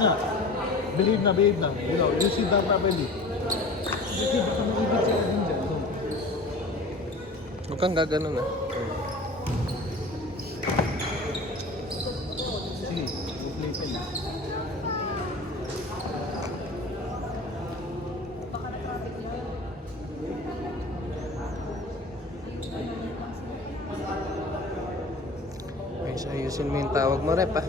nga. Believe na, believe na. You know, you see that na believe. Kasi baka maibig sila din dyan. So, Huwag kang gaganon ah. sige, play pa na. Guys, ayusin mo yung tawag mo, rep ah.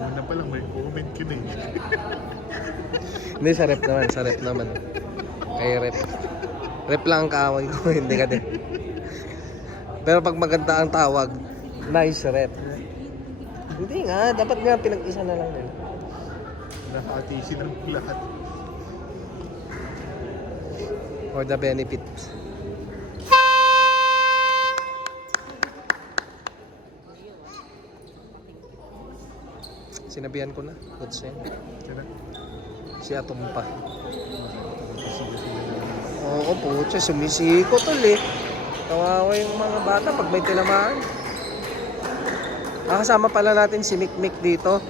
Una pa lang may comment ka na eh. Hindi, sa rep naman, sa rep naman. Kay rep. Rep lang ang kaaway ko, hindi ka din. Pero pag maganda ang tawag, nice rep. Hindi nga, dapat nga pinag-isa na lang din. Nakatisin ang lahat. For the benefit. Sinabihan ko na, coach yan. Sino? Si Atom pa. Oo, putya, sumisiko tol eh. Kawawa yung mga bata pag may tinamaan. Kasama pala natin si Mikmik dito.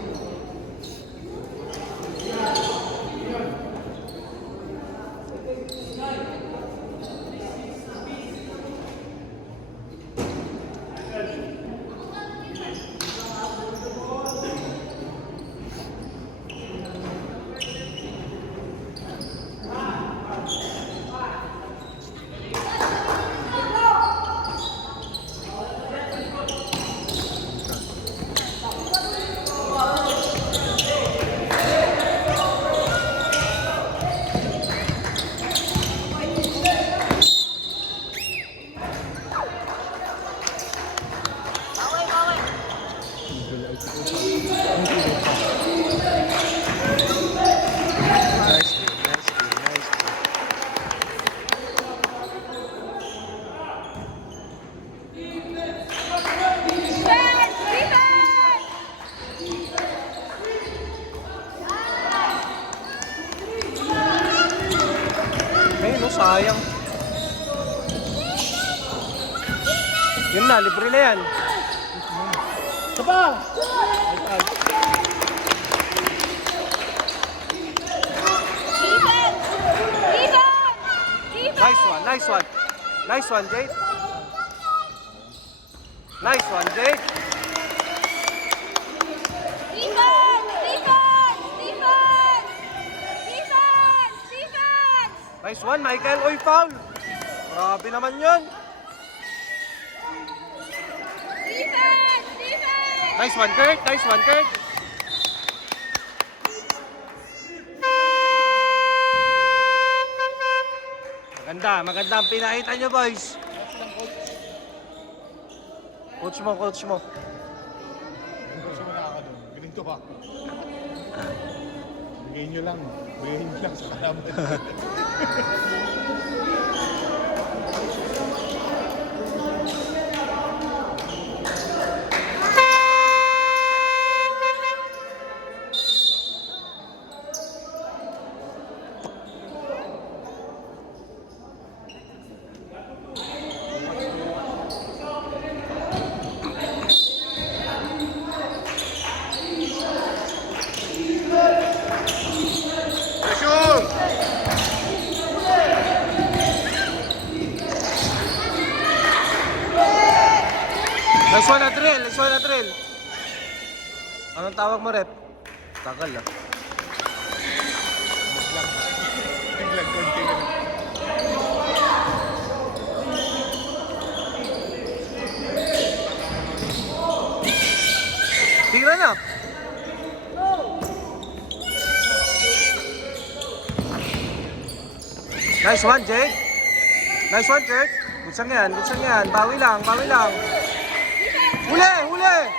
Nice game, nice game, nice game. Ayun, no, sayang. Yun na, libre na yan. Isa pa! Nice one, nice one. Nice one, Jade. Nice one, Jade. Nice one, Michael. Oy, foul. Grabe naman yun. Nice one, Kurt. Nice one, Kurt. Maganda, maganda ang pinakita nyo, boys. Coach mo, coach mo. Gusto mo nakakadun. Ganito ka. Bigay nyo lang. Bigay nyo lang sa kalaman. Nice one na drill, nice one na drill. Anong tawag mo, rep? Tagal ah. Biglang konti ka na. Tira na. Nice one, Jake. Nice one, Kurt. Gutsang yan, gutsang yan. Bawi lang, bawi lang. Huli, huli.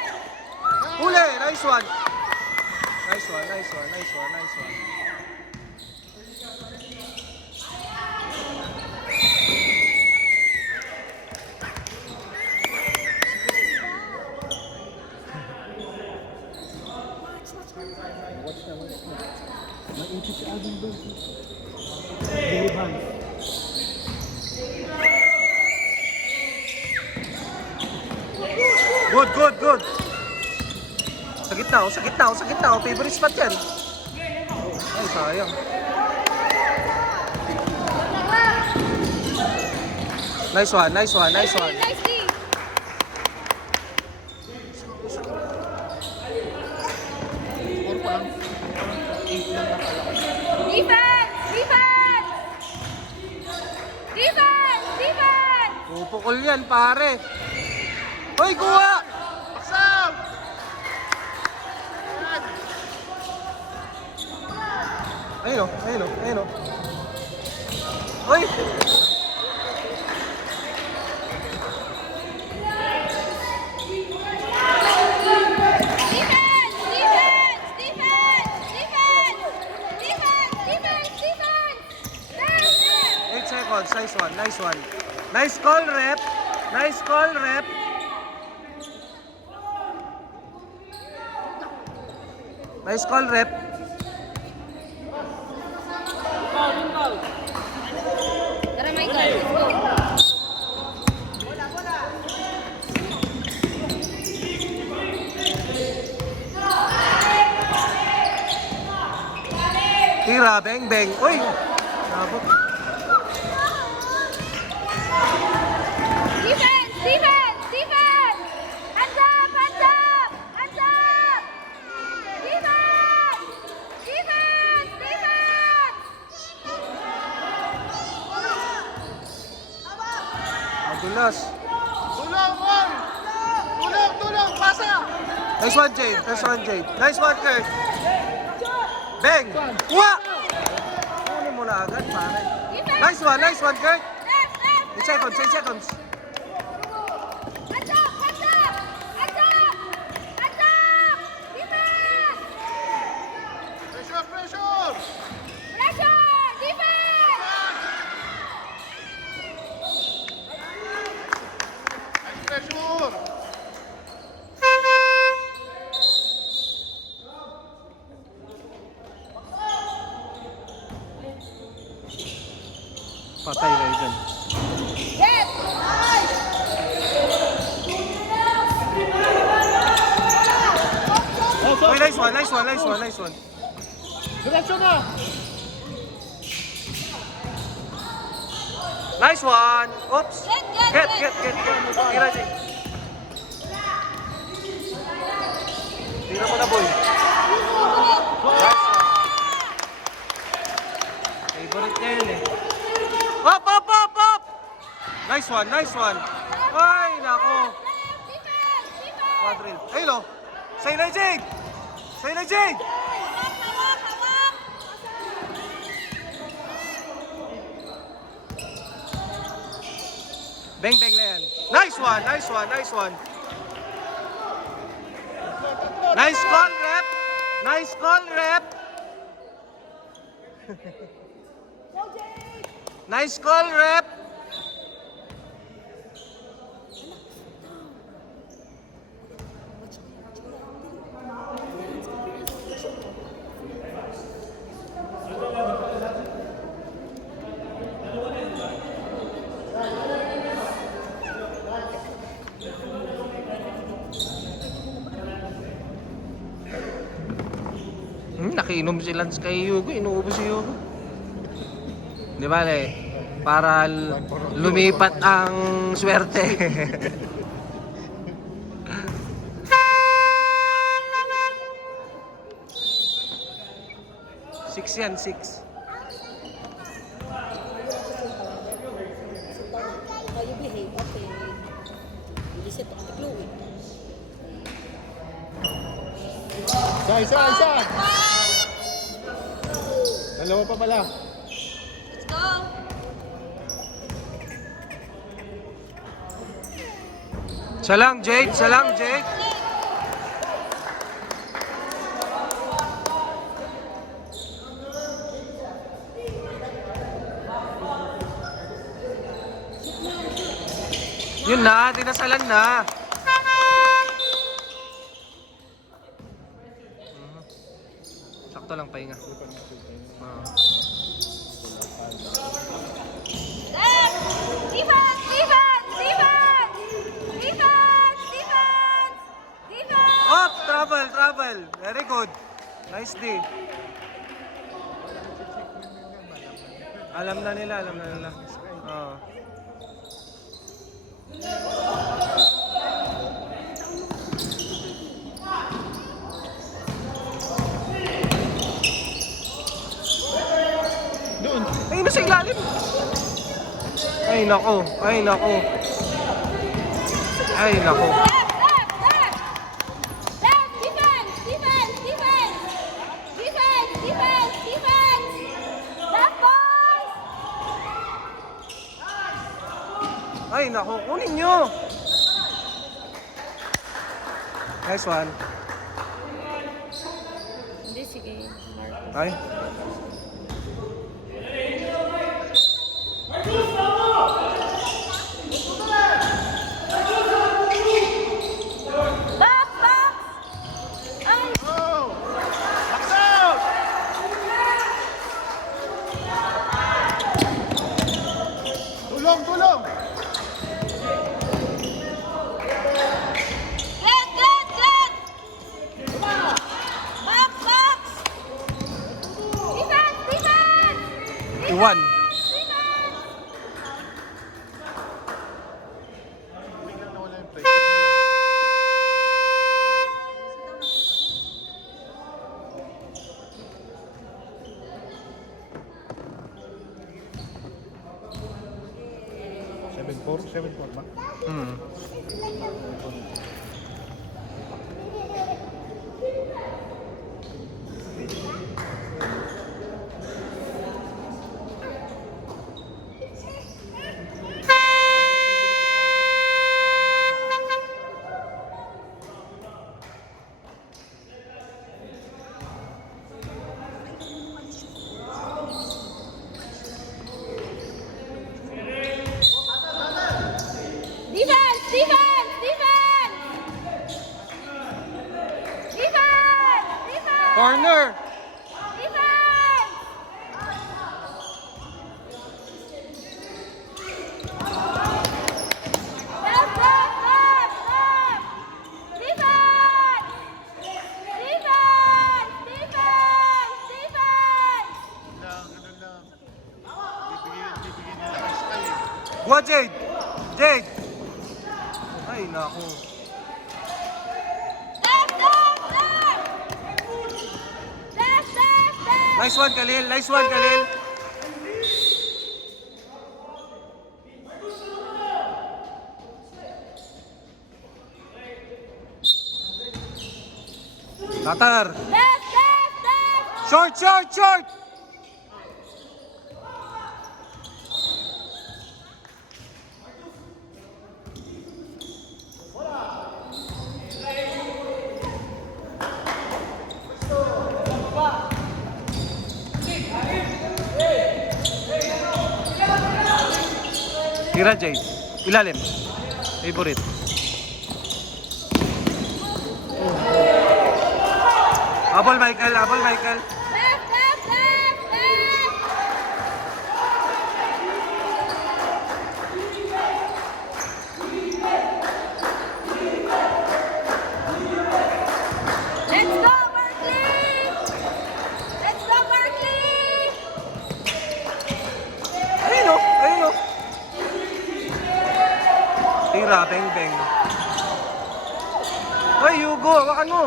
Huli, nice one. Nice one, nice one, nice one, nice one. Maipit si Alvin doon. Very high. Good, good, good. Sa gitna, oh, sa gitna, oh, sa gitna. Oh, favorite spot yan. Ay, sayang. Nice one, nice one, nice one. Nice D. Or parang 8 lang nakala. Defense! Defense! Defense! Defense! Pupukol yan, pare. Hoy, kuha! Aksam! Ayun o, ayun o, ayun o. Hoy! Defense! Defense! Defense! Defense! Defense! Defense! Defense! Yes! 8 seconds, nice one, nice one. Nice call, rep. Nice call, rep. Nice call, rep. Tara, Michael. Let's go. Tira, beng, beng. Uy! Nabot. Defense! Defense! Defense! Hands up! Hands up! Hands up! Defense! Defense! Defense! Madulas. Tulong, Paul! Tulong, tulong! Pasa! Nice one, Jade. Nice one, Jade. Nice one, Kurt. Bang! Kuha! Kunin mo na agad, pare. Nice one, Kurt. Left! Left! 8 seconds, 8 seconds. Hands up! Hands up! Hands up! Hands up! Defense! Pressure, pressure! Pressure! Defense! Nice pressure! Patay kayo dyan. Yes! Uy, nice one, nice one, nice one, nice one. Diretso na! Nice one! Oops! Get! Get! Tira, Jade. Tira mo na, boy. Favorite niya yun eh. Up, up, up, up! Nice one, nice one. Ay, nako. Defense! Defense! Quadril. Ayun o. Sa'yo na, Jade! Sa'yo na, Jade! Hawak! Hawak! Hawak! Bang, bang na yan. Nice one, nice one, nice one. Nice call, rep! Nice call, rep! Nice call, rep! Nakiinom si Lance kay Yugo, inuubos si Yugo. Di ba, Le? Para lumipat ang swerte. 6 yan, 6. How you behave? Okay. Listen to the clue. Isa! Dalawa pa pala. Let's go! Isa lang, Jade. Isa lang, Jade. Yun na, dinasalan na. Sakto lang pahinga. Left! Defense! Defense! Defense! Defense! Defense! Michael. Very good. Nice D. Alam na nila. Oo. Doon. Ay, nasa ilalim. Ay, nako. Ay, nako. Ay, nako. Left, left, left. Left, defense, defense, defense. Defense, defense, defense. Left, boys. Ay, nako. Kunin nyo. Nice one. Hindi, sige. Marcos. Ay. Back, back. Ay, Oh! Box out! Tulong, tulong! get, get, get. Back, back. Defense, defense. Iwan. Defense. Biglang nawala yung pressure nila. Seven four ba? Hmm. Defense, defense, defense. Defense, defense. Corner. Defense. Left, left, left, left. Defense. Defense, defense, defense. Ganun lang. Bibigyan nila ng sky eh. Go, Jade. Jade. Ay, nako. Left, left, left. Left, left, left. Nice one, Khalil. Nice one, Khalil. Tatar. Left, left, left. Short, short, short. Tira, Jade. Ilalim. Favorite. Abol, Michael. Abol, Michael. Left, left, left, left. Let's go, Berkeley! Let's go, Berkeley! Ayun o. Ayun o. Tira, beng, beng. Ay, Hugo. Hawakan mo.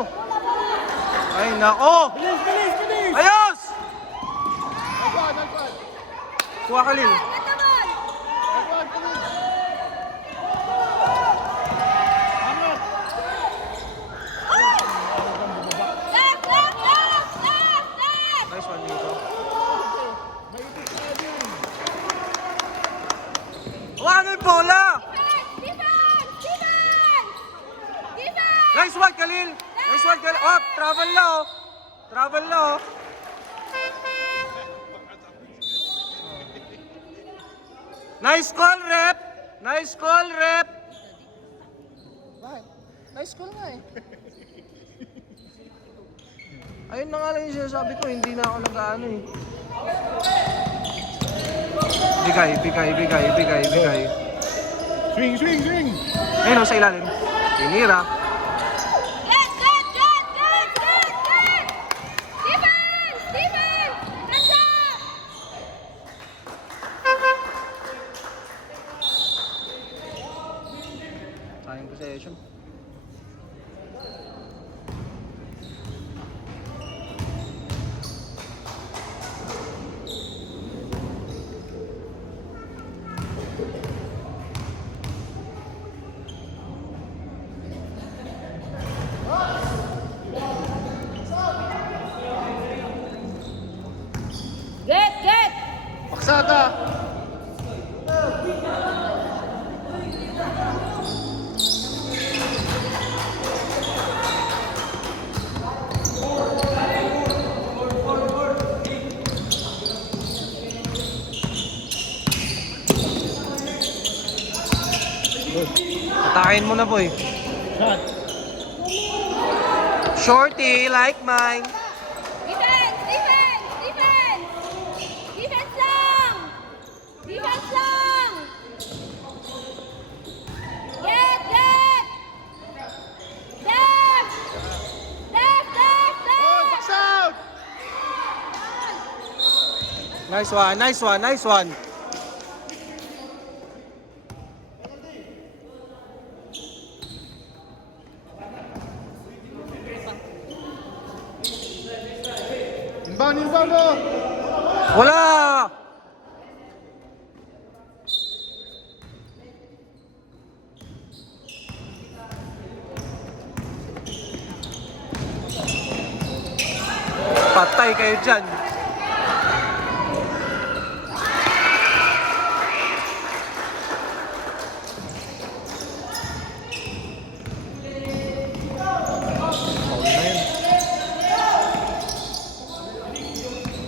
Ay, nako. Bilis, bilis, bilis! Ayos! Nagwan, nagwan! Kuha, Khalil. Get the ball! Nagwan, bilis! Angat! Left, left, left, left, left! Nice one, Hugo. May itik tayo din! Hawakan mo yung bola. Defense, defense, defense! Defense! Nice one, Khalil. Nice one, Khalil. Oh, travel na oh. Travel na oh. Nice call, rep. Nice call, rep. Bakit? Nice call nga eh. Ayun na nga lang yung sinasabi ko, hindi na ako nag-ano eh. Bigay, bigay, bigay, bigay, bigay. Swing, swing, swing! Ayun o, sa ilalim. Tinira. Get, get, get, get, get! Sayang possession. Get! Paksada! Atakin mo na, boy. Shot! Shorty, like mine. Defense! Defense lang! Defense lang! Get! Left! Oh, box out! Nice one. Inbound mo! Wala! Patay kayo dyan.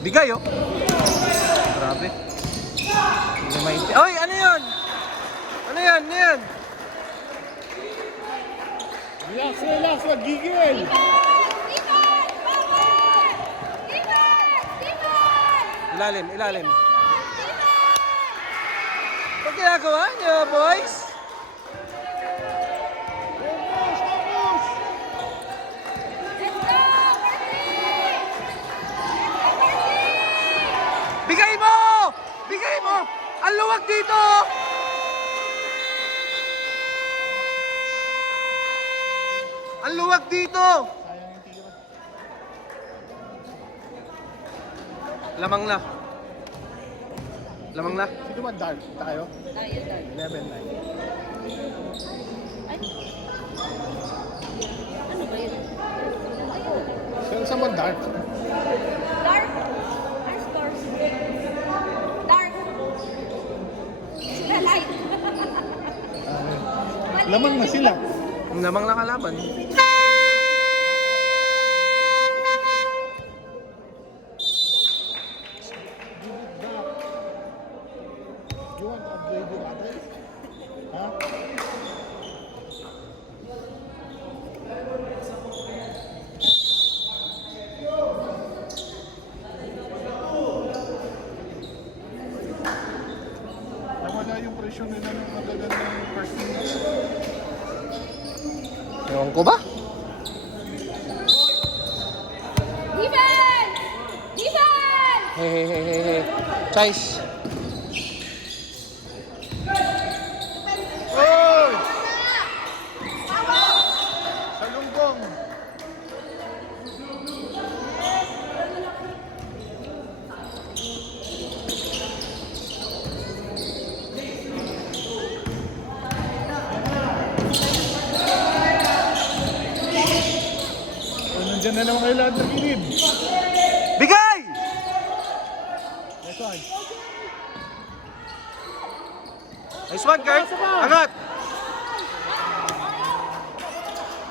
Bigay oh. Grabe. Hindi mainti. Oy, ano yun? Ano yan? Relax, wag gigil! Ilalim. Ano ginagawa niyo, boys? Bigay mo! Ang luwag dito! Ang luwag dito! Lamang na. Sino ba dark? Tayo? Tayo. 11-9. Ay. Ano ba yun? Saan ba dark? Dark. Our scores. Dark. Sila light. Lamang na sila. Lamang na kalaban. You want to upgrade your battery? Ha? Nawala yung presyon nila ng magagandang first minutes. Ewan ko ba? Defense! Hey. Chais. Oy! Sa lunggong. Nandiyan na naman kayo lahat ng kilid. Bigay! Next one. Nice one, Kurt. Angat!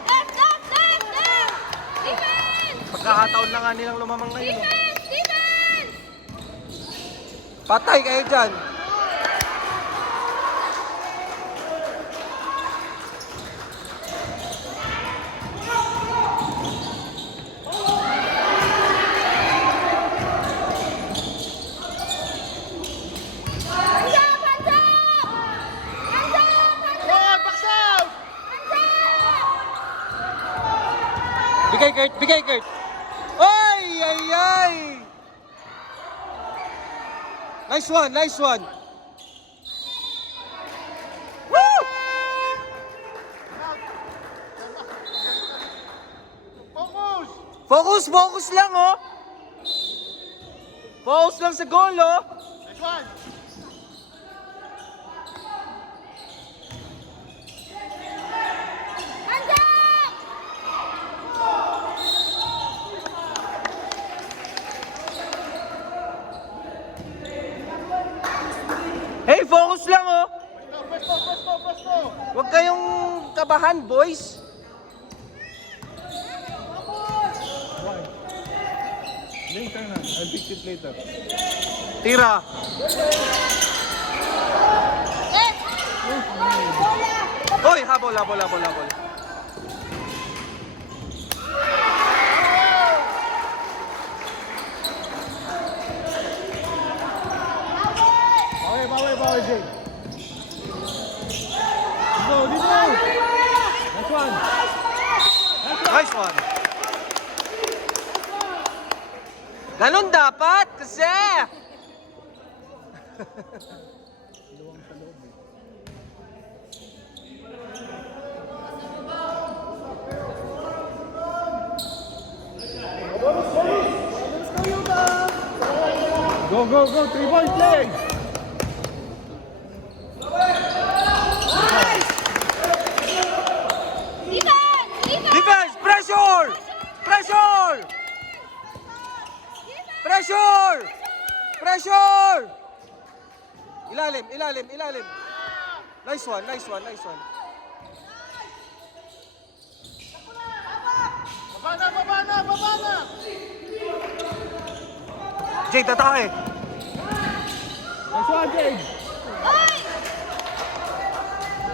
Left! Defense! Pagkakataon na nga nilang lumamang ngayon. Defense! Patay kayo dyan. Bigay, Kurt. Ay! Nice one. Woo! Focus, focus lang, oh. Focus lang sa goal, oh. Next one. Hands up! Hey, focus lang, oh. Presto. Huwag kayong kabahan, boys. One. Later na. I'll fix it later. Tira. Hoy, habol. Bawi, Jay. Dito. Next one. Nice one. Ganun dapat kasi. Go. 3-point play. Defense, pressure! Ilalim. Nice one. Baba na. Jake, tatake. Next one, Jay.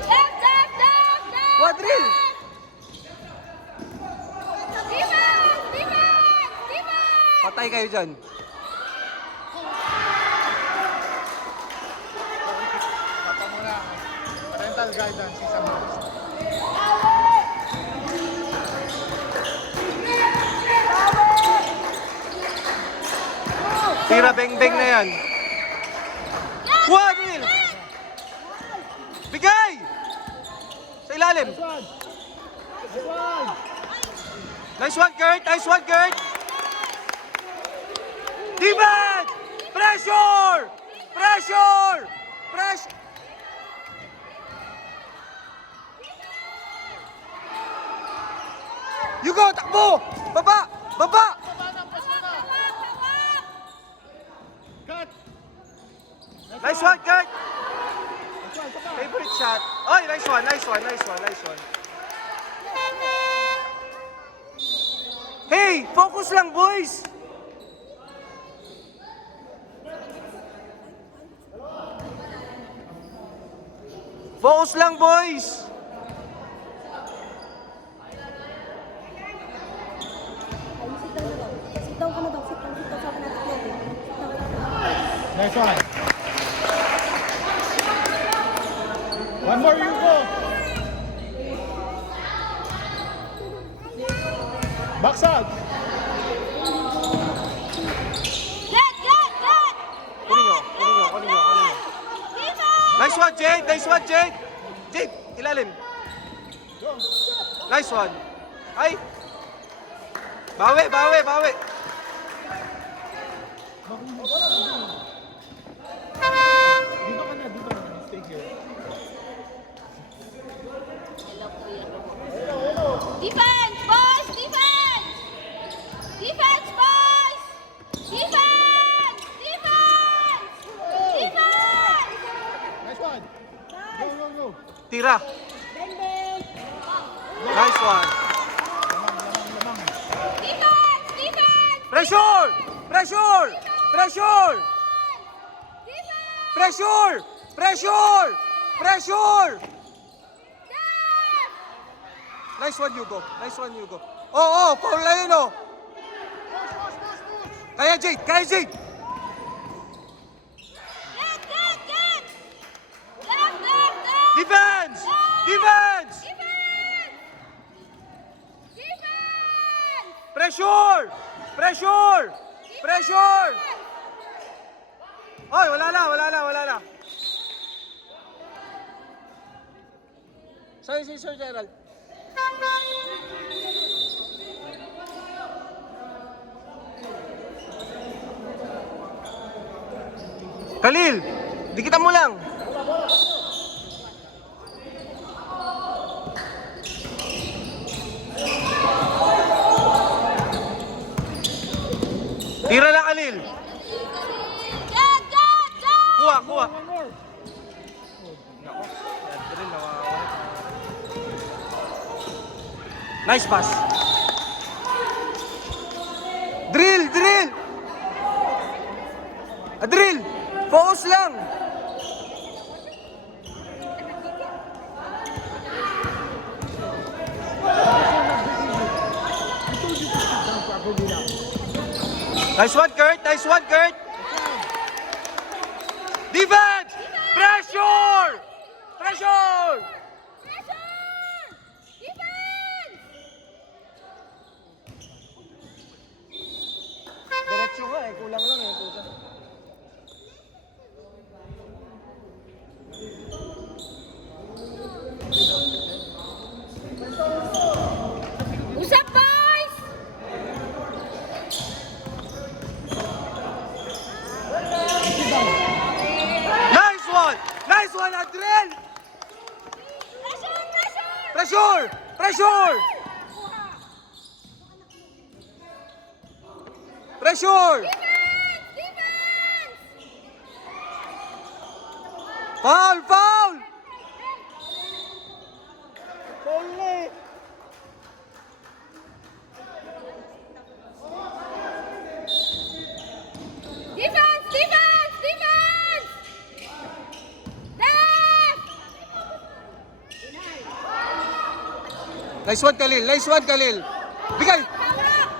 Left! Quadril. Defense! Patay kayo dyan. Papa muna. Parental guidance is a must. Tira beng-beng na yan. Quadril. Bigay! Sa ilalim. Next one. Nice one, Kurt. Defense! Pressure! You go, takbo! Baba! Cut. Nice one, Kurt. Favorite shot. Oy, nice one. Hey, focus lang, boys. Focus lang, boys. Sit down ka na daw. Sit down sa natin play. Next one. One more, you go. Backside. Kunin nyo. Nice one, Jade. Jade, ilalim. Nice one. Ay. Bawi. Dito ka na. Stay here. Defense, boys! Defense! Defense, boys! Defense! Next one. Go. Tira. Nice one. Defense! Pressure! Nice one, Hugo. Oh, foul na yun, oh. Kaya, Jade. Get! Left! Defense! Pressure! Oy, wala na. Sorry, si Sir Gerald. Khalil, dikitan mo lang. Tira lang, Khalil. Jet, jet, jet! Kuha, kuha. One more. Nako, Adriel, nawawala. Nice pass. Drill, drill. Adriel, focus lang. Nice one, Kurt. Nice one, Kurt. Defense! Pressure! Pressure! Pressure! Defense! Diretso nga eh, kulang lang eh. Kulang. Usap, boys! Nice one! Nice one, Adriel! Pressure, pressure! Pressure! Pressure! Pressure! Defense! Defense! Foul! Foul! Defense! Defense! Defense! Def! Nice one, Khalil. Nice one, Khalil. Bigay! Hawak!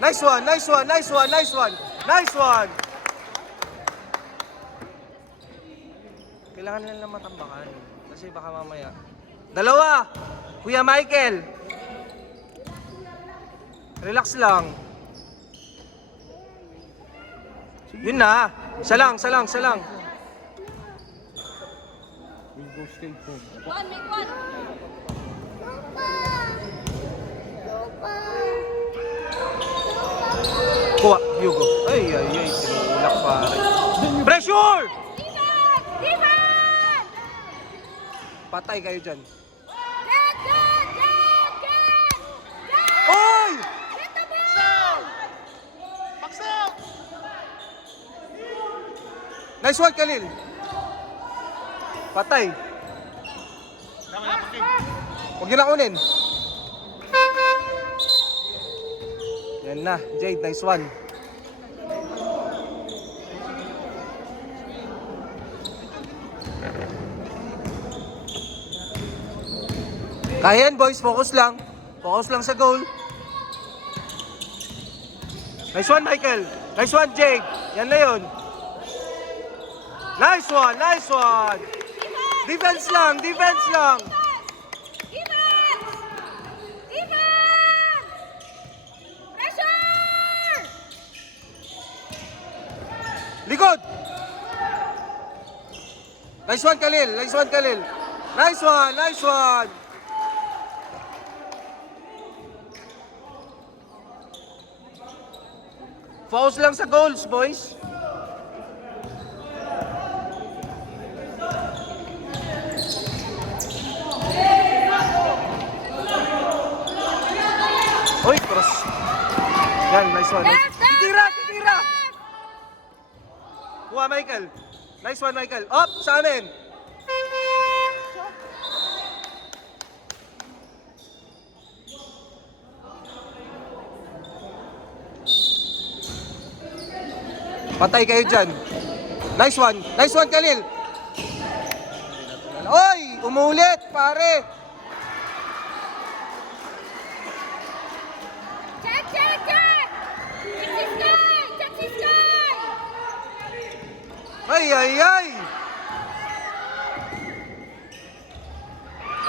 Nice one, nice one, nice one, nice one. Nice one! Kailangan nila matambakan. Kasi baka mamaya. Dalawa! Kuya Michael! Relax lang. Yun na. Isa lang, isa lang, isa lang. We'll go straight home. One, make one! Kuha, Hugo. Ay, ay, ay. Tinulak pare. Pressure! Defense! Defense! Patay kayo dyan. Get, get, get, get! Get! Oy! Get the ball! Nice one, Khalil. Patay. Huwag yun na kunin. Yan na, Jade, nice one. Kaya yan, boys, focus lang. Focus lang sa goal. Nice one, Michael. Nice one, Jade. Yan na yun. Nice one, nice one. Defense lang, defense lang. Defense! Defense! Pressure! Likod! Nice one, Khalil. Nice one, Khalil. Nice one, nice one. Focus lang sa goals, boys. Oy, cross. Yan, nice one. Left, left, Titira, titira. Kuha, Michael. Nice one, Michael. Up, sa amin. Patay kayo dyan. Nice one. Nice one, Khalil. Oy, umulit, pare. Check, check, check! Check the sky! Check the sky! Ay, ay, ay.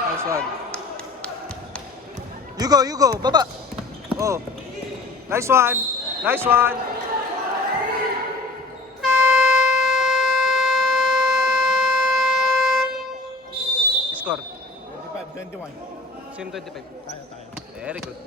Nice one. You go. Baba. Oh. Nice one. Nice one. Score. 25-21. Same 25. Tayo. Very good.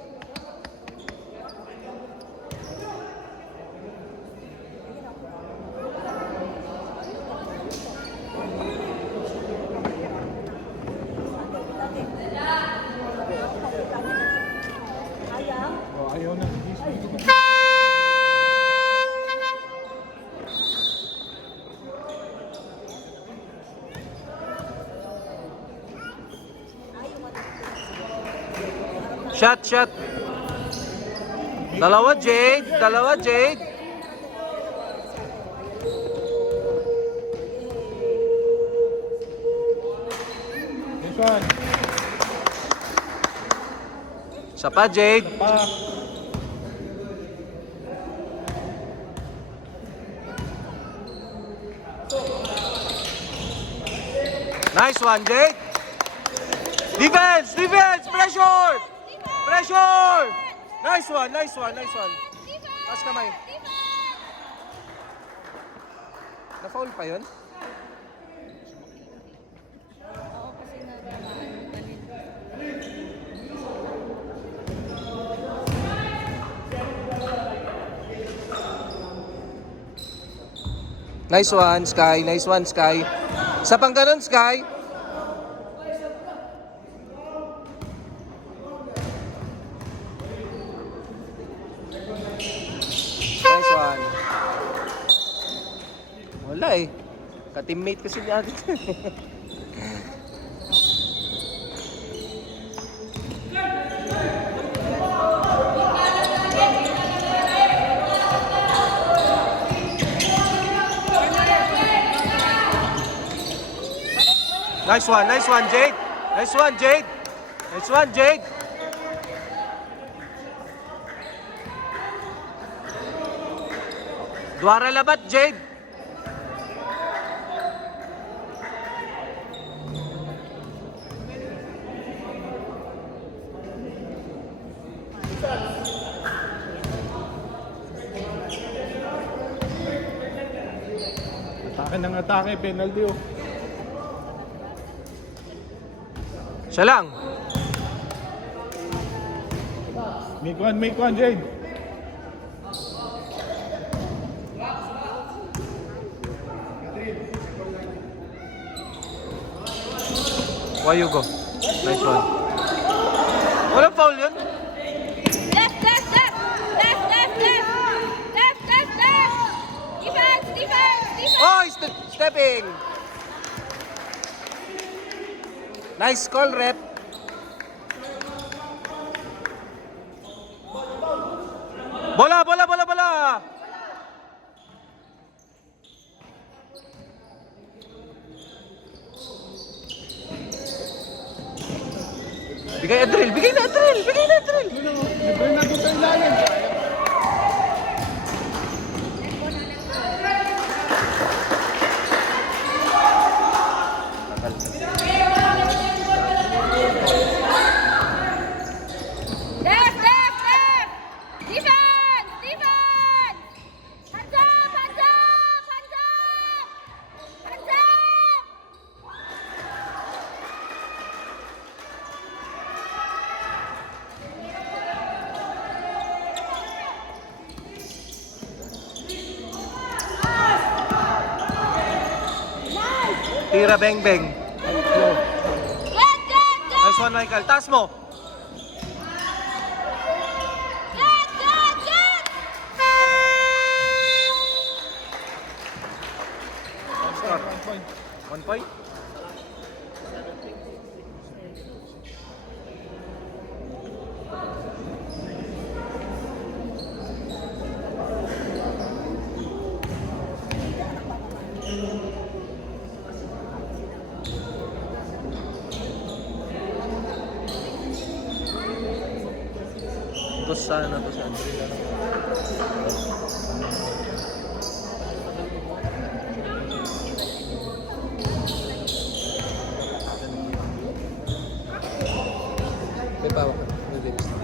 Shot, shot. Dalawa, Jade. Dalawa, Jade. This one. Isa pa, Jade. Pa. Nice one, Jade. Defense! Defense! Pressure! Pressure! Nice one, nice one, nice one. Taas kamay. Na-foul pa yun? Oo, kasi nagamaan kanina. Nice one, Sky. Nice one, Sky. Sa pang ganun, Sky. Nice one. Wala eh. Ka-teammate kasi niya dito. Nice one, Jade. Nice one, Jade. Nice one, Jade. Dwara labat, Jade. Atake ng atake, penalty oh. Siya lang. Make one, Jade. Why you go? Nice one. Walang foul yun. Left, left, left. Left, left, left. Left, left, left. Defense, defense, defense. Oh, stepping. Nice call, rep. Bola, bola, bola, bola. Bigay Adril, bigay na Adril, bigay na Adril. Libre na doon sa ilalim. Left, left, left. Defense, defense. Hands up, hands up, hands up. Hands up. Tira beng beng. Good, good, good. Nice one, Michael. Taas mo. Good, good, good. Score. 1 point. 1 point. Dos sana to si Andre. May bawa ka. May bilis na.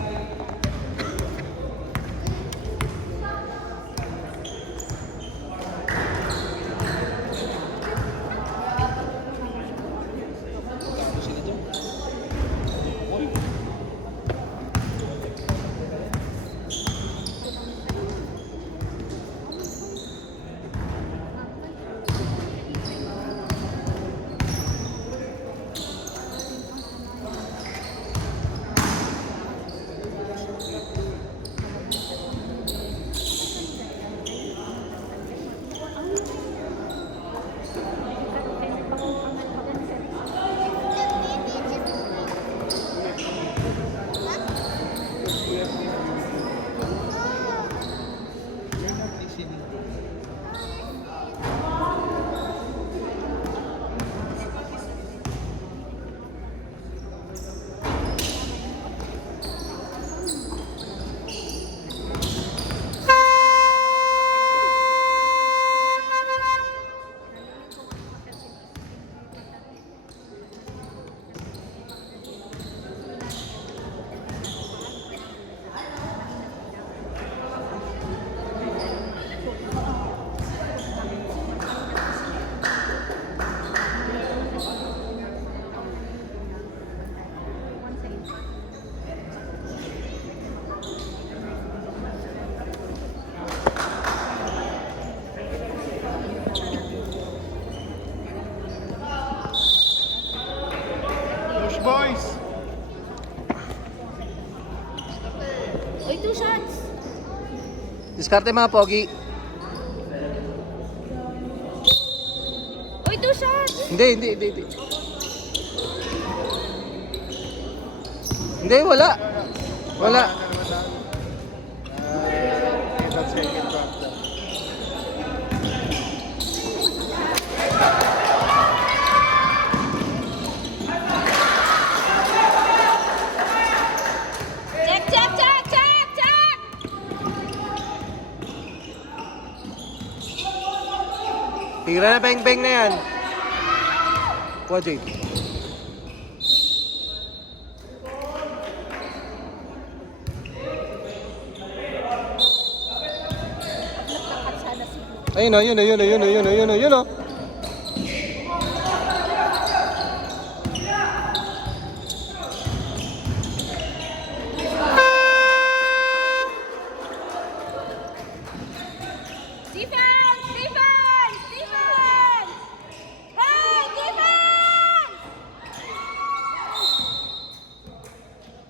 Sila dyan. Push, boys! Uy, 2 shots. Diskarte mga pogi. Uy, 2 shots. Hindi. Hindi, wala. Wala. That's second quarter. Check. Tira na bang-bang na yan. Kuha, Jade. Ayun o, yun o. Defense! Hey, defense!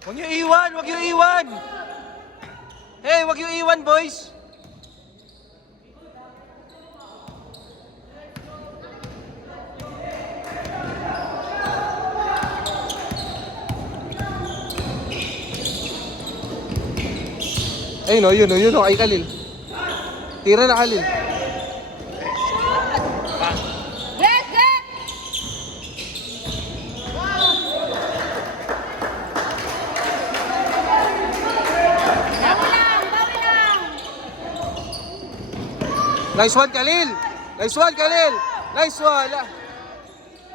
Huwag niyo iwan! Hey, huwag niyo iwan, boys! Ayun o, ay Kalil. Tira na Kalil. Get! Bawi lang! Nice one, Kalil! Nice one!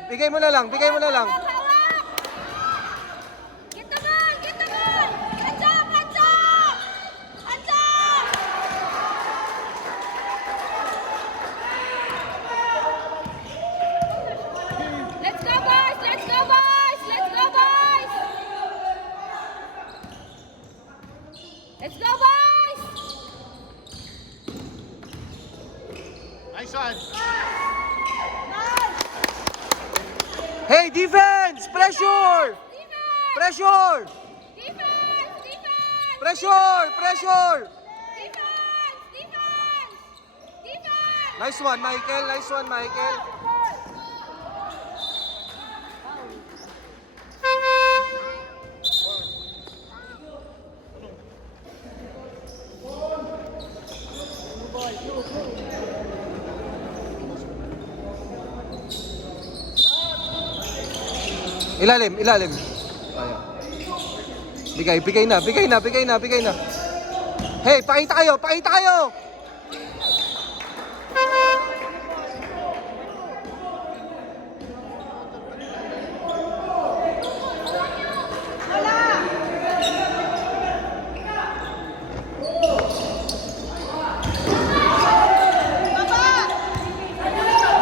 Bigay mo na lang. Hawak! Get the ball! Hands up! Let's go, boys! Nice one! Hey, defense! Pressure! Defense! Pressure! Defense! Nice one, Michael. Ilalim. Ayan. Bigay na. Hey, pakita kayo!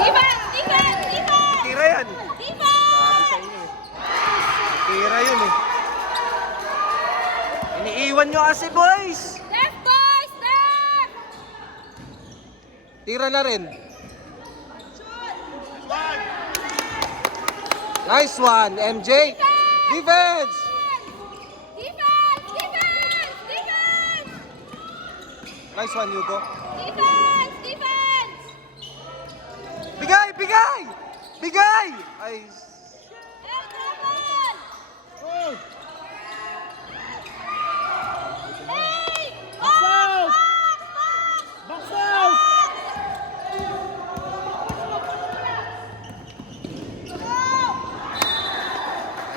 Defense! Tira yan. Sabi sa inyo eh. Tira yun eh. Iniiwan nyo kasi, boys! Left, boys! Left! Tira na rin. Nice one, MJ. Defense! Nice one, Hugo. Defense! Bigay! Ay, Box out!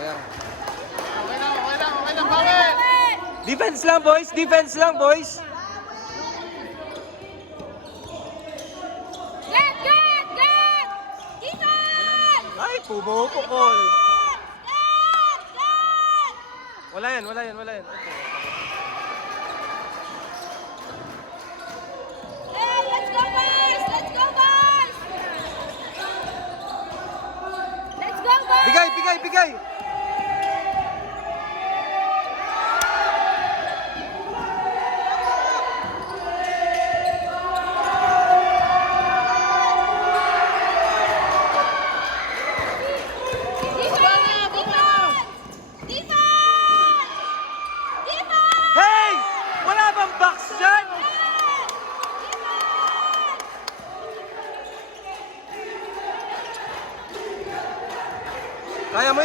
ayan. Okay lang, bawi! Defense lang, boys. Get! Defense! Ay, pumupukol. Get! Wala yan. Hey, let's go, boys! Let's go, boys! Bigay! Defense!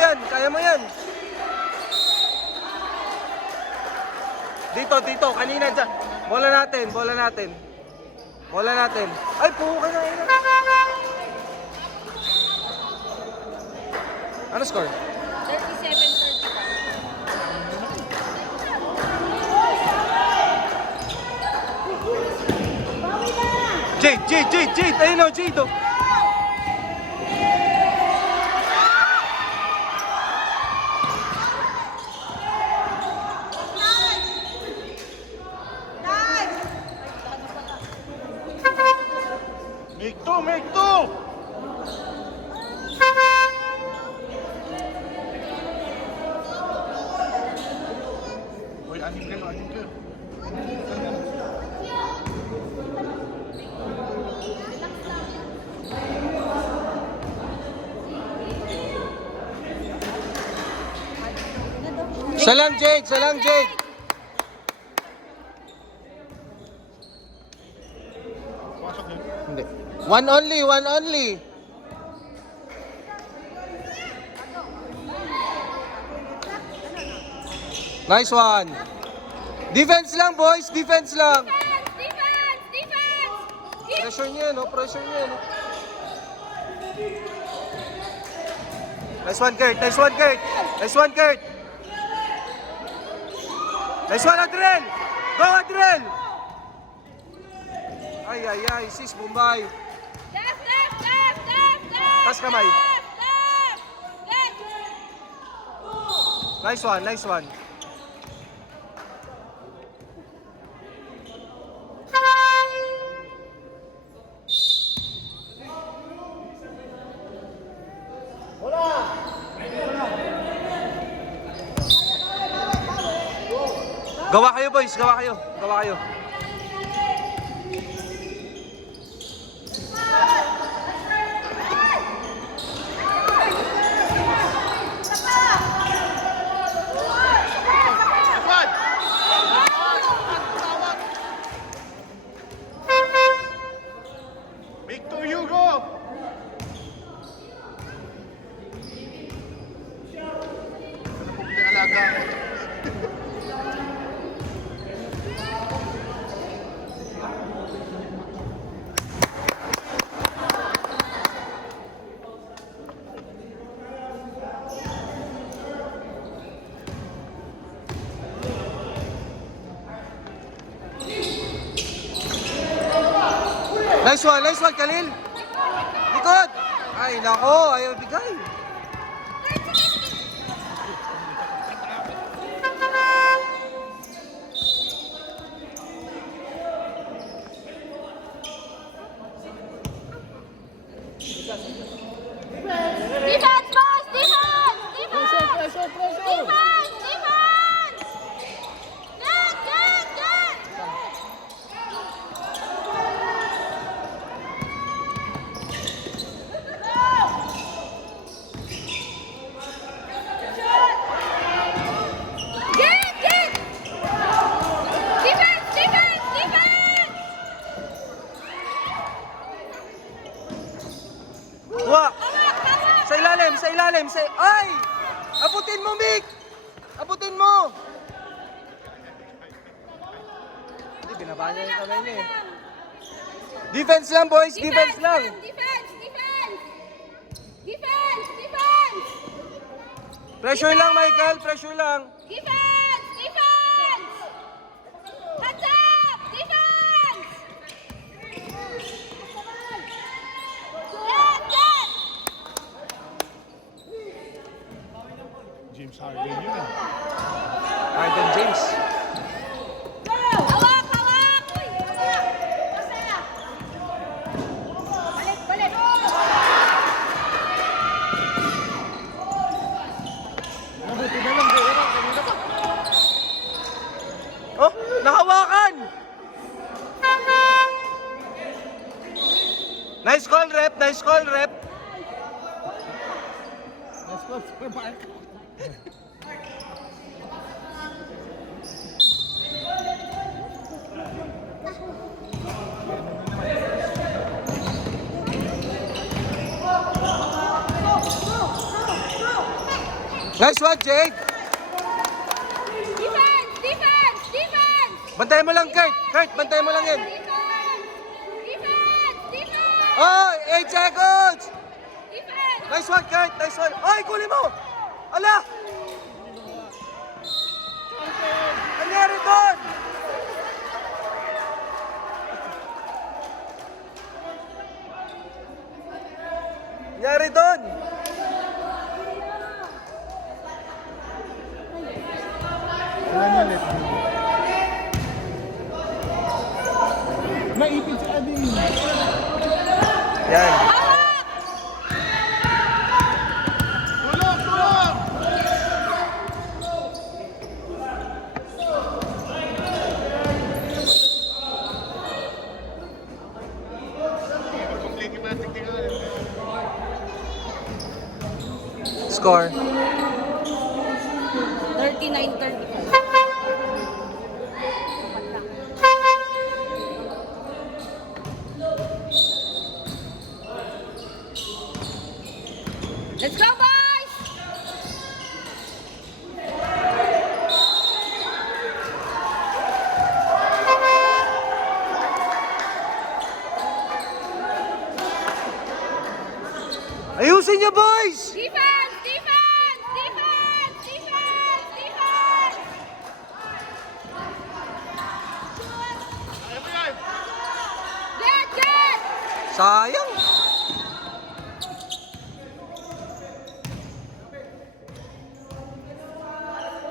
yan. Kaya mo yan. Dito, dito. Kanina dyan. Bola natin, bola natin. Bola natin. Ay, puka na. Ano score? 37-35. Jade. Ayun o, Jade o. Make two! Uy, anim kayo. Salam, Jade. Pasok yun. Hindi. One only. Nice one. Defense lang, boys. Defense lang. Defense! Pressure niya, no? Nice one, Kurt. Nice one, Adriel. Go, Adriel. Ay, sis, Bombay. Left! Tas kamay. Left! Nice one. Gawa kayo, boys. Gawa kayo. Make two, you go! Alaga. Nice one, Khalil. Likod. Ay, nako. Ayaw bigay. Defense, boys! Defense! Get! Wa. Sa ilalim. Ay! Abutin mo, Mick! Abutin mo! Hindi, binaba niya yung kamay niya eh. Defense lang, boys. Defense lang. Defense! Pressure lang, Michael. Pressure lang. Defense! Hands up! Defense! Get! James Harden yun ah. Harden James. Hawak! Uy! Balik! Mabuti na lang, Jera. Kanina pa. Oh, nahawakan! Nice call, rep. Let's go, Sir Mark. Nice one, Jade. Defense! Defense! Defense! Bantay mo lang, Kurt. Kurt, bantay mo lang yan. Defense! Defense! Defense! Oh, 8 seconds. Defense! Nice one, Kurt. Nice one. Ay, kunin mo. Ala. Nangyari doon. Nangyari doon. Wala na ulit. Naipit si Adin. Yan. Tulog! Tulog! Score. 39-35. Let's go, boys! Ayusin niyo, boys. Defense! Defense! Defense! Defense! Defense! Get! Get! Sayang.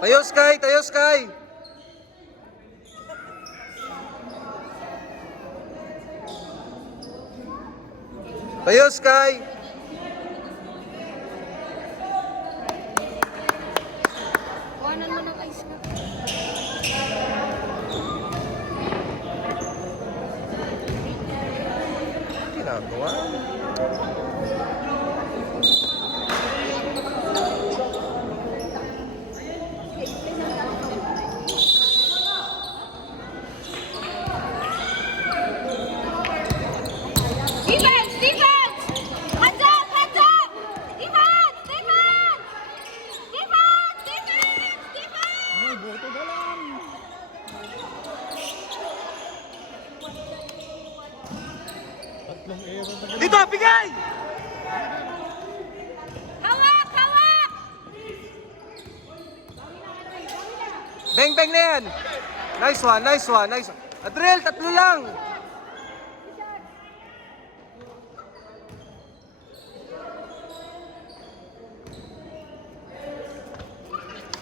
Tayo, Sky. Tayo, Sky. Tayo, Sky. Kuhanan mo ng ice na. Ginagawa. Defense! Defense! Hands up! Hands up! Defense! Defense! Defense! Defense! Defense! Ay, boto na lang. Tatlong error na Dito, bigay! Hawak! Hawak! Bang-bang na yan. Nice one, nice one, nice one. Adriel, tatlo lang.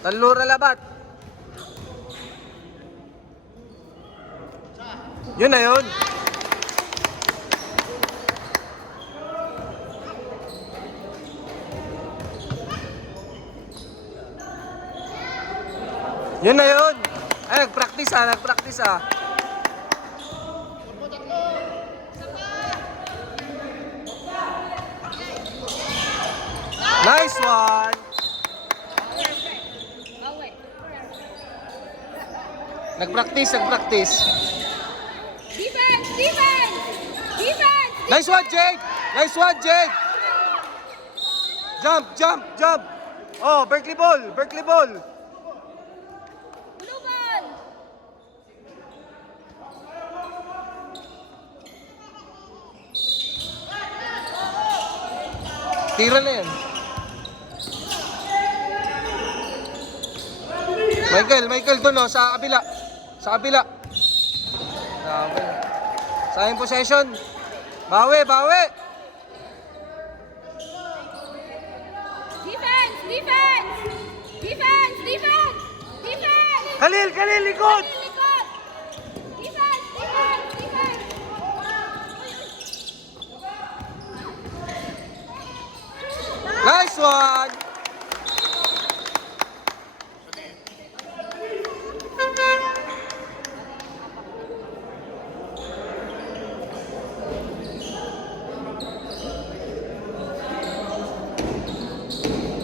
Talura labat. Yun na yun. Yun na yun. Ay, nag-practice ah. Nice one. Bawi. Nag-practice. Defense! Defense! Defense! Nice one, Jake. Nice one, Jake. Jump. Oh, Berkeley ball. Blue ball! Tira na yan. Michael doon oh, sa kabila. Grabe. Sayang possession. Bawi. Defense! Defense! Defense! Defense! Defense! Khalil, likod. Likod! Defense! Defense! Defense! Nice one.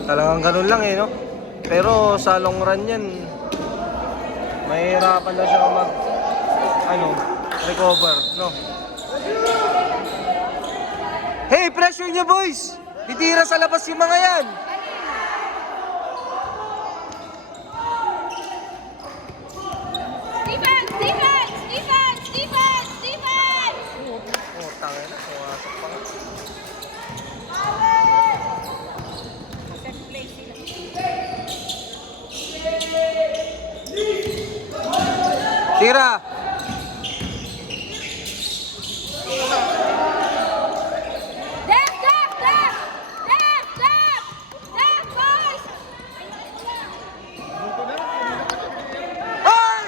Talagang ganun lang no? Pero sa long run yan, mahirapan na siya recover, no? Hey, pressure nyo boys! Titira sa labas yung mga yan! Defense! Defense! Defense! Defense! Oh, tangin na. Pumasok pa nga. Set play sila. Tira! Left! Left! Left! Left! Left! Left, boys! Ay!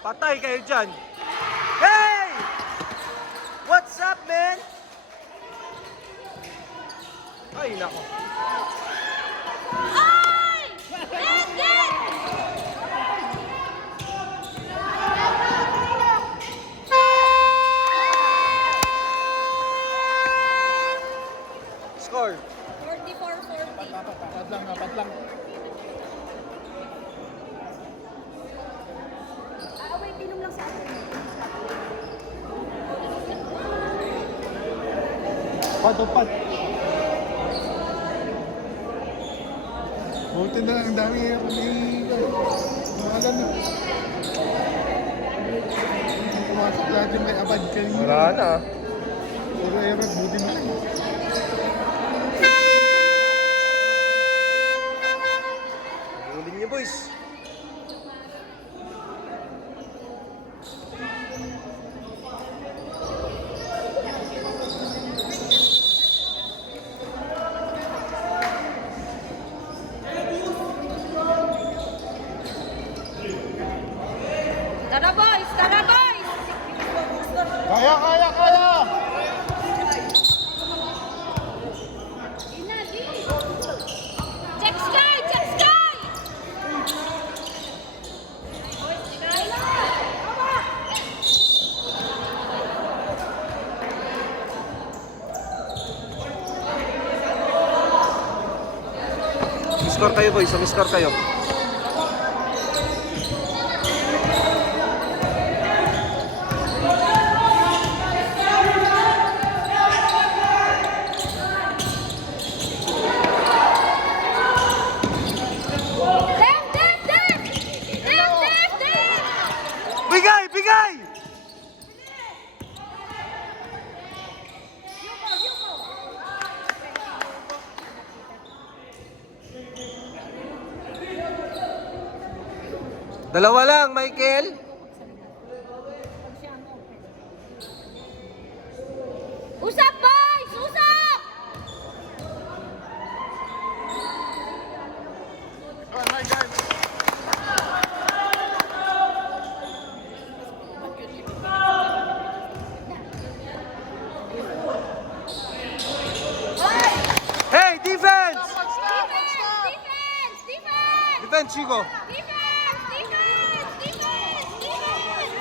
Patay kayo dyan. Hey! What's up, man? Ay, nako. Ay! Get! Get! Score. 44-40. Apat lang, apat lang. Wait, inom lang sa akin. Pat. Buti na lang, ang dami mga ganun. Pumasok lagi may abad kanina. Wala na. Puro error, buti na lang. Ulin niyo, boys. Tara, boys! Tara, boys! Kaya! Check sky! Check sky! Score kayo, boys. Score kayo. Left! Left! Left! Left! Left! Left! Bigay! Bigay! Dalawa lang, Michael. Usap, boys! Usap! Hey, defense! Defense! Defense! Defense! Defense, Chico. Defense! Defense! Defense! Defense!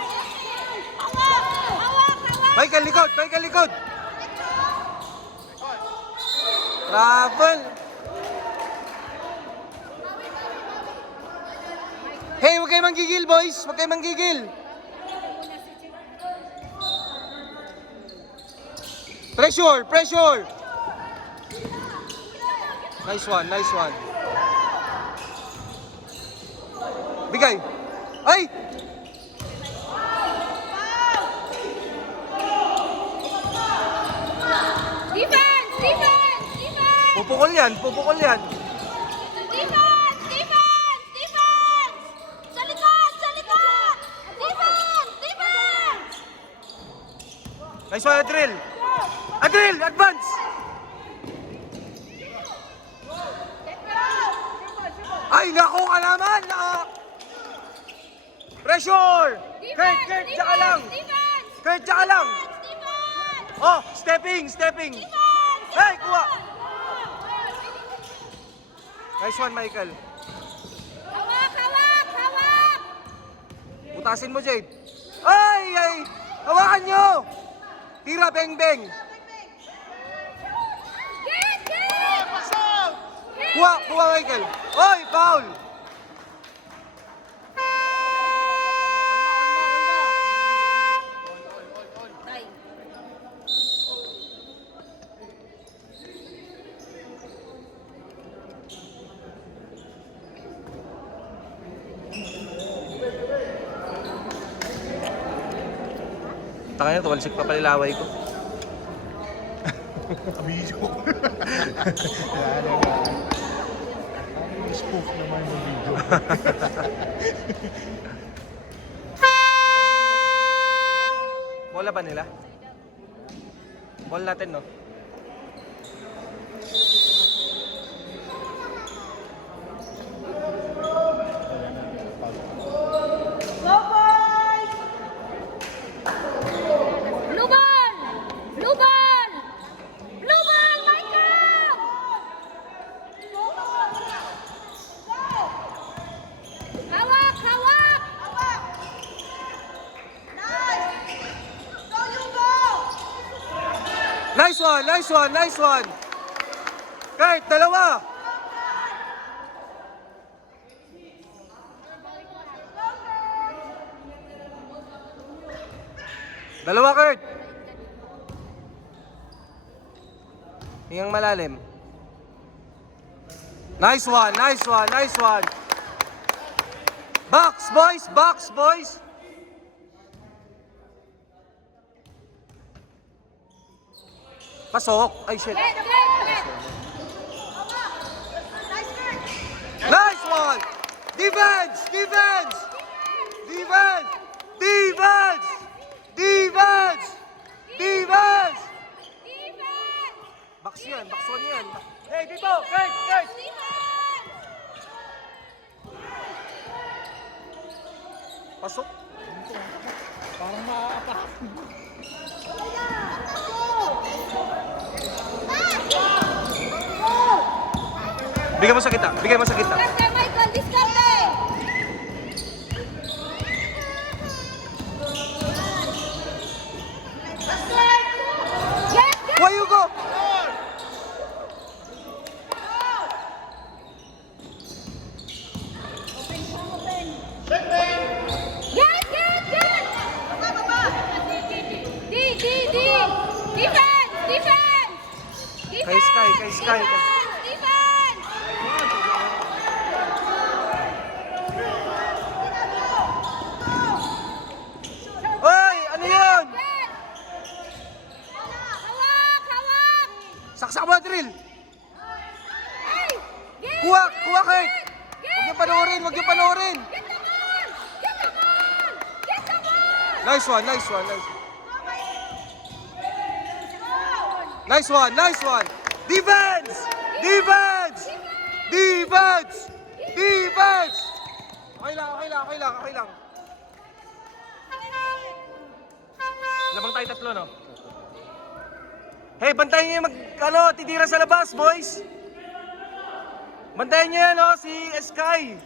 Hawak! Hawak! Hawak! Michael, likod! Michael, likod! Travel! Hey, huwag kayo manggigil, boys! Huwag kayo manggigil! Pressure! Pressure! Nice one, nice one. Bigay! Ay! Defense! Defense! Defense! Pupukol yan, pupukol yan. Defense! Defense! Defense! Sa likod! Sa likod! Defense! Defense! Nice one, Adril! Adril, advance! Ay, nako ka naman! Pressure! Kurt, Kurt, tsaka lang! Defense! Kurt, tsaka lang! Defense! Oh, stepping, stepping! Defense! Hey, kuha! Nice one, Michael. Hawak! Hawak! Hawak! Butasin mo, Jade. Ay, ay! Hawakan nyo! Tira, beng, beng! Get! Get! Kuha, kuha, Michael! Oy, foul! Tay. Taka na, tuwalsik pa palilaway ko. Abiso. Yan. Ang spoof naman yung video. Bola ba nila? Ball natin, no? Blue ball! Blue ball! Blue ball, Michael! Hawak! Hawak! Nice one! Nice one! Nice one! Kurt, dalawa! Dalawa, Kurt! Hingang malalim. Nice one! Nice one! Nice one! Box, boys! Box, boys! Pasok! Ay, shit! Get, get, get! Nice one! Defense! Defense! Defense! Defense! Defense! Defense! Defense! Box yan, box one yan. Hey, dito! Kurt! Kurt! Defense! Pasok! Parang maaapak. Bigyan mo sa kita, bigyan mo sa kita. Diskarte, Michael! Diskarte! Get, get! Why you go? Get, get, get! D, D, D! Defense! Defense! Kay Sky, kay Sky. Defense! Defense! Hoy! Ano yun? Get! Hawak! Hawak! Saksak mo, drill! Ay! Get! Kuha! Kuha, Kurt! Get! Huwag yung panoorin! Huwag yung panoorin! Get the ball! Get the ball! Get the ball! Nice one, nice one, nice one. Nice one, nice one! Defense! Defense! Defense! Defense! Okay lang, okay lang, okay lang, okay lang. Labang tayo tatlo, no? Hey, bantayan niyo yung titira sa labas, boys! Bantayan niyo yan, no? Si Sky!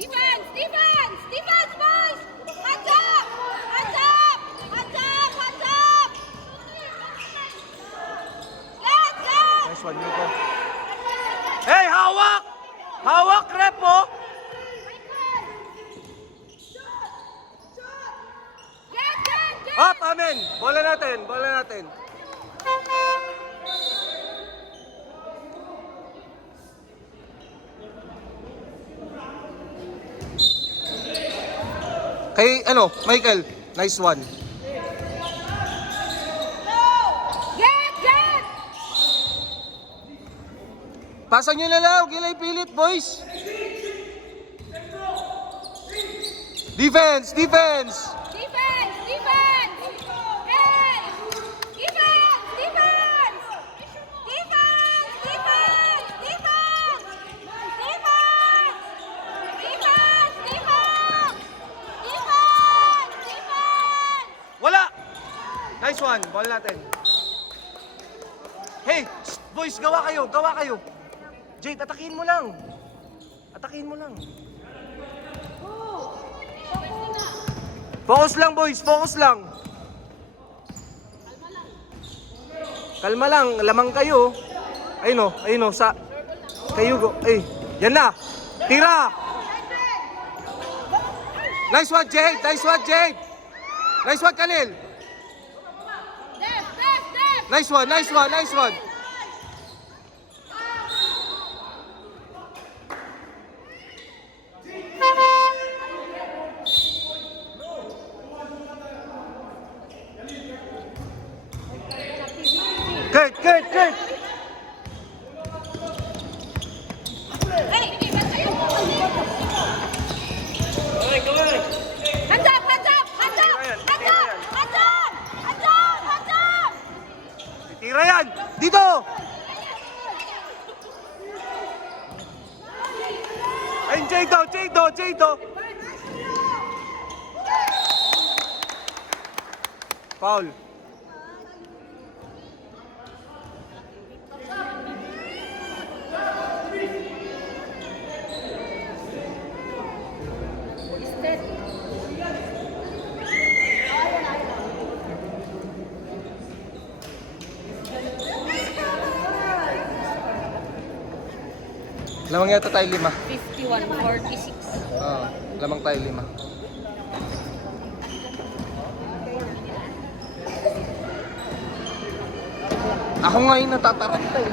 Defense! Defense! Defense, boys! Hands up! Hands up! Hands up! Hands up! Let's go! Nice one, Nico. Hey, hawak! Hawak, rep mo! Get, get, get! Up, amen! Bola natin, bola natin. Kay, Michael, nice one. Get, get! Pasan nyo na lang, huwag nila ipilit, boys. Defense, defense! Defense! Defense! Hey! Defense! Defense! Defense! Defense! Defense! Defense! Defense! Defense! Defense! Defense! Wala! Nice one, ball natin. Hey, boys, gawa kayo, gawa kayo. Jade, atakin mo lang. Atakin mo lang. Focus lang, boys, focus lang. Kalma lang, lamang kayo. Ayun o, sa... Kayo go, yan na. Tira! Nice one, Jade, nice one, Jade. Nice one, Khalil. Left! Left! Left! Nice one, nice one, nice one. Jade daw, Jade daw, Jade daw. Foul. Instead. Lamang yata tayo 5. 51-46. Oo, lamang tayo 5. Ako nga yung natataranta eh.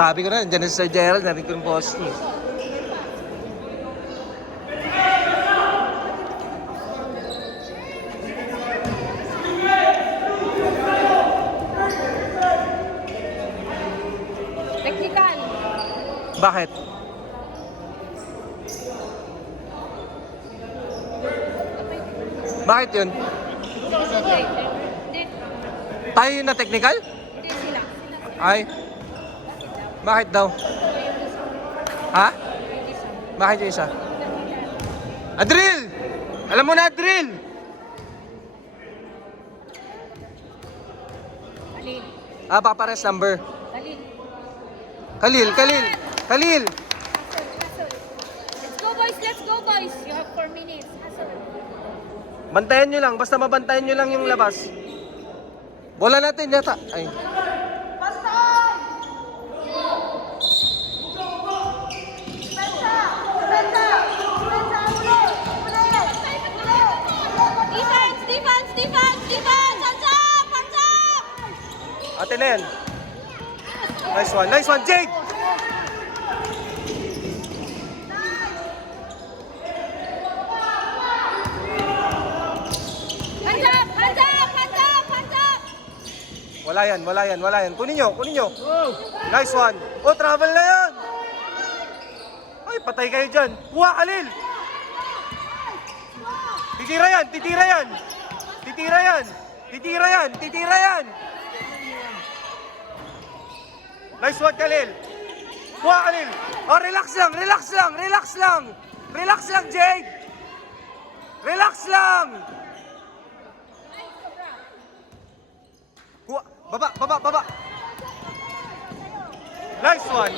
Sabi ko na, dyan na si Sir Gerald, narinig ko yung boss niya. Technical. Bakit? Bakit yun? Hindi. Tayo yun na technical? Hindi sila. Ay. Bakit daw? Ha? Bakit yung isa? Adril! Alam mo na, Adril! Khalil. Papares number. Khalil. Khalil, Khalil, Khalil! Hustle. Let's go boys, let's go boys. You have 4 minutes. Hustle. Bantayan nyo lang, basta mabantayan nyo lang yung labas. Bola natin yata. Ay. Defense! Hands up! Ate na yan. Nice one, Jade! Hands up! Wala yan. Kunin nyo. Nice one. Oh, travel na yan. Ay, patay kayo dyan. Kuha, Khalil. Titira yan. Nice one, Khalil. Kuha, Khalil. Oh, relax lang, Jade. Relax lang. Kuha. Baba. Nice one.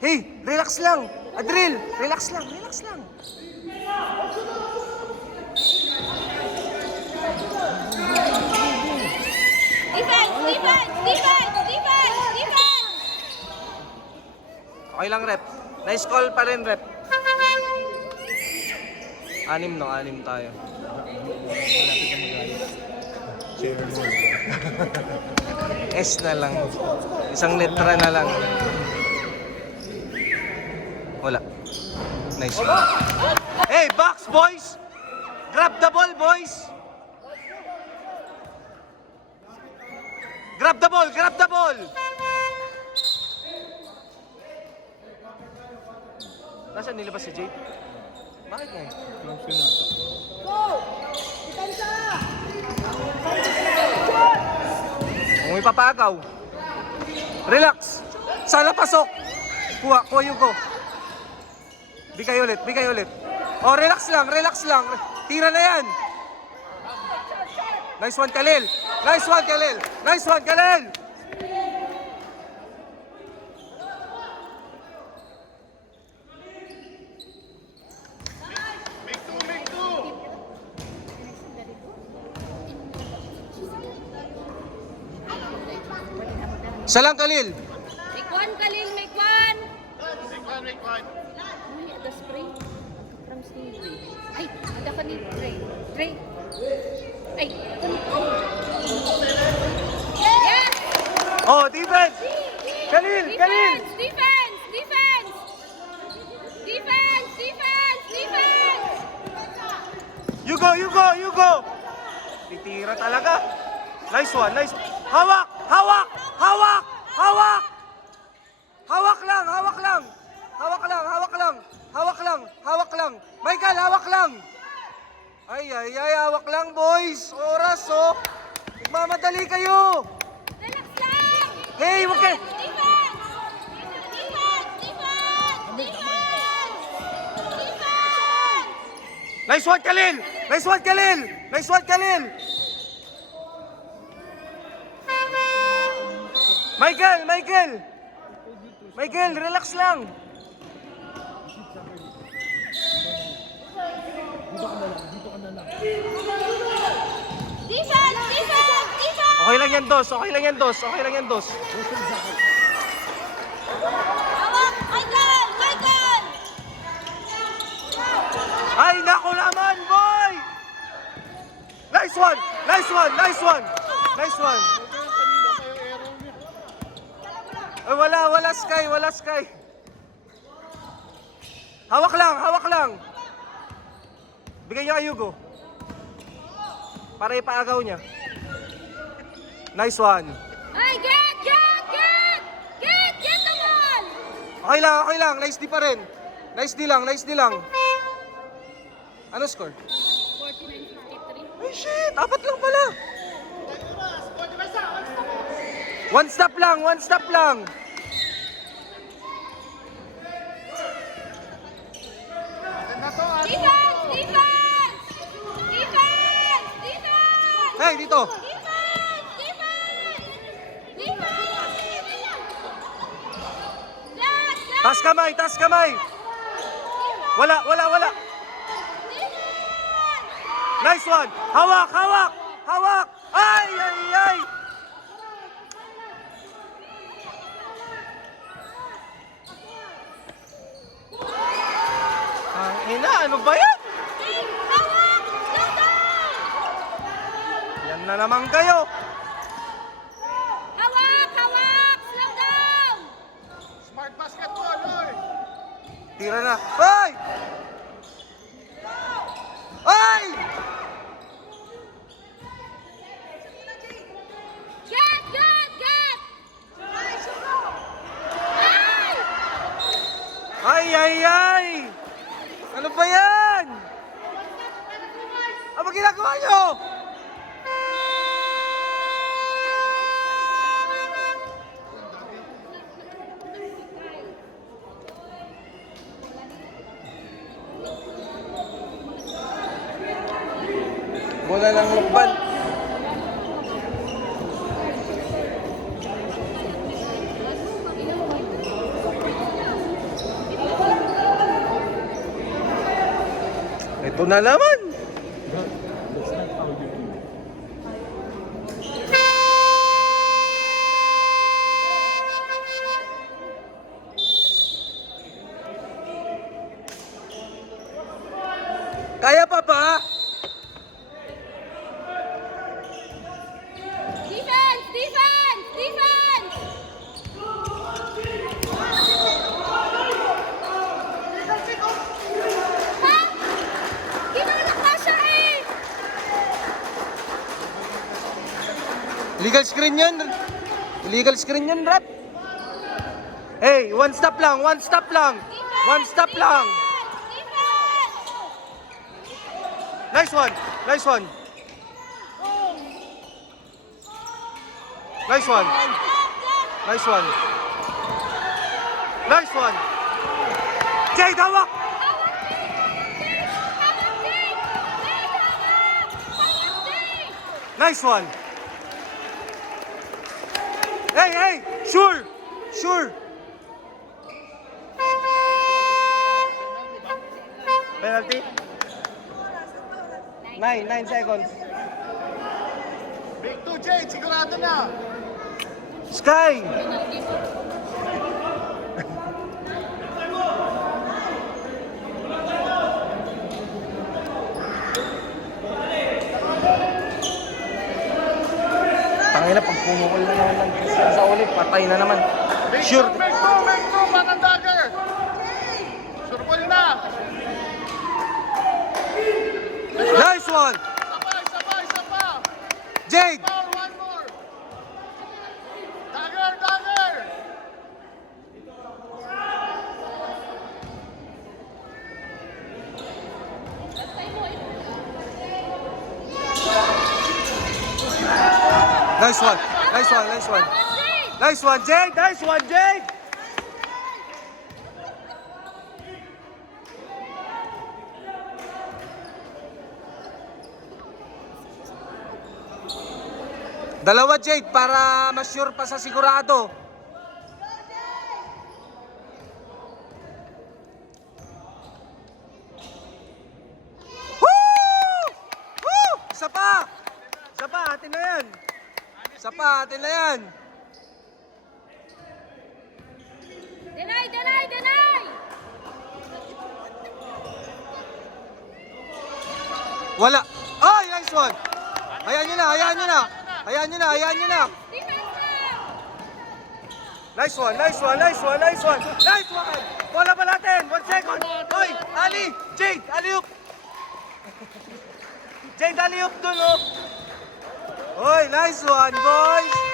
Hey, relax lang. Adril, relax lang. Defense! Okay lang, rep. Nice call pa rin, rep. 6 tayo. S na lang. Isang letra na lang. Wala. Nice one. Hey, box, boys! Grab the ball, boys! Grab the ball! Nasaan nilabas si Jade? Bakit nga? Kung may papagaw. Relax. Sana pasok. Kuha yung go. Bigay ulit. Oh, relax lang. Tira na yan. Nice one, Khalil. Isa lang, Khalil. Make one, Khalil, make one! The spray from Steve. Ay, ada ka ni Dre. Ay, Yes! Oh, defense! Khalil! Defense! You go! Titira talaga. Nice one, nice. Hawak! Hawak! Hawak! Hawak! Hawak lang, hawak lang. Hawak lang, hawak lang. Hawak lang, hawak lang. Michael, hawak lang. Ay, hawak lang, boys. Oras, oh. Nagmamadali kayo. Relax lang! Hey, wag kayo. Defense! Defense! Defense! Defense! Nice one, Khalil. Nice one, Khalil. Nice one, Khalil. Michael, Michael. Michael, relax lang. Defense! Defense! Defense! Okay lang yan, Dos. Okay lang yan, Dos. Okay lang yan, Dos. Hawak! Michael! Michael! Ay, naku naman, boy! Nice one! Nice one! Nice one! Nice one! Ay, wala Sky, wala Sky. Hawak lang, hawak lang. Bigay niyo kay Hugo. Para ipaagaw niya. Nice one. Ay, get! Get! Get! Get! Get the ball! Okay lang, okay lang. Nice D pa rin. Nice D lang, nice D lang. Ano score? 49-53. Ay, shit! Apat lang pala. One stop lang, one stop lang. Defense! Defense! Defense! Defense! Hey, dito. Defense! Defense! Defense! Yes! Yes! Taas kamay, taas kamay. Wala, wala, wala. Defense! Nice one. Hawak, hawak, hawak. Ay, ay, ay. Ang ina, ano ba yan? Hawak! Slow down! Yan na naman kayo. Hawak! Hawak! Slow down! Smart basketball, oy! Tira na. Ay! Ay! Get! Get! Get! Ay! Ay, ay, ay! Ano ba yan? Ano ba ginagawa nyo? Bola ng lukban. Ito na naman. That's not how you do it. Kaya pa ba? Defense! Defense! Defense! Ha? Ginulak na siya eh! Illegal screen yan. Illegal screen yan, rep. Hey, one stop lang, one stop lang. One stop lang. Defense! Nice one, nice one. Nice one, nice one. Nice one. Jade, hawak. Nice one. Hey, hey, sure, sure. Penalty? 9 seconds. Big 2, Jade, sigurado na! Sky! Tangina, pag pumukul na naman ng Christian sa ulit, patay na naman. Sure. Big 2, parang dagger! Surbol na! Nice one! Isa pa, isa pa, isa pa! Nice one. Nice one. Nice one. Nice one, Jade. Nice one, Jade. Dalawa, Jade, para ma-sure pa sa sigurado. Woo! Woo! Isa pa! Isa pa, atin na yan. Isa pa, atin na yan. Deny, deny, deny! Wala. Ay, nice one. Hayaan nyo na, hayaan nyo na. Hayaan nyo na, hayaan nyo na. Defense now! Nice one, nice one, nice one, nice one. Nice one. Bola pa natin. 1 second. Hoy, Ali, Jade, alley-oop. Jade, alley-oop dun, oh. Hoy, nice one, boys.